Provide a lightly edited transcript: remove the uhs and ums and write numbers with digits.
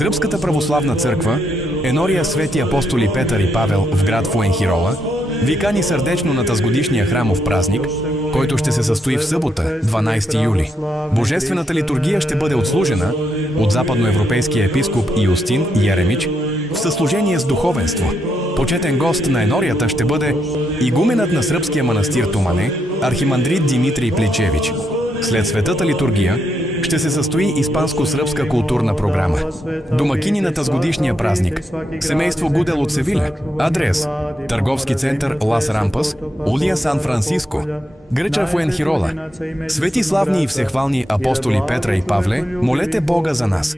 Сръбската православна църква, Енория Свети апостоли Петър и Павел в град Фуенхирола, ви кани сърдечно на тазгодишния храмов празник, който ще се състои в събота, 12 юли. Божествената литургия ще бъде отслужена от западноевропейския епископ Юстин Яремич в съслужение с духовенство. Почетен гост на Енорията ще бъде игуменът на сръбския манастир Тумане, архимандрит Димитрий Пличевич. След светата литургия ще се състои испанско-сръбска културна програма. Домакини на тазгодишния празник – семейство Гудел от Севиля. Адрес – търговски център Лас Рампас, улия Сан Франциско, Гръча Фуенхирола. Свети славни и всехвални апостоли Петра и Павле, молете Бога за нас!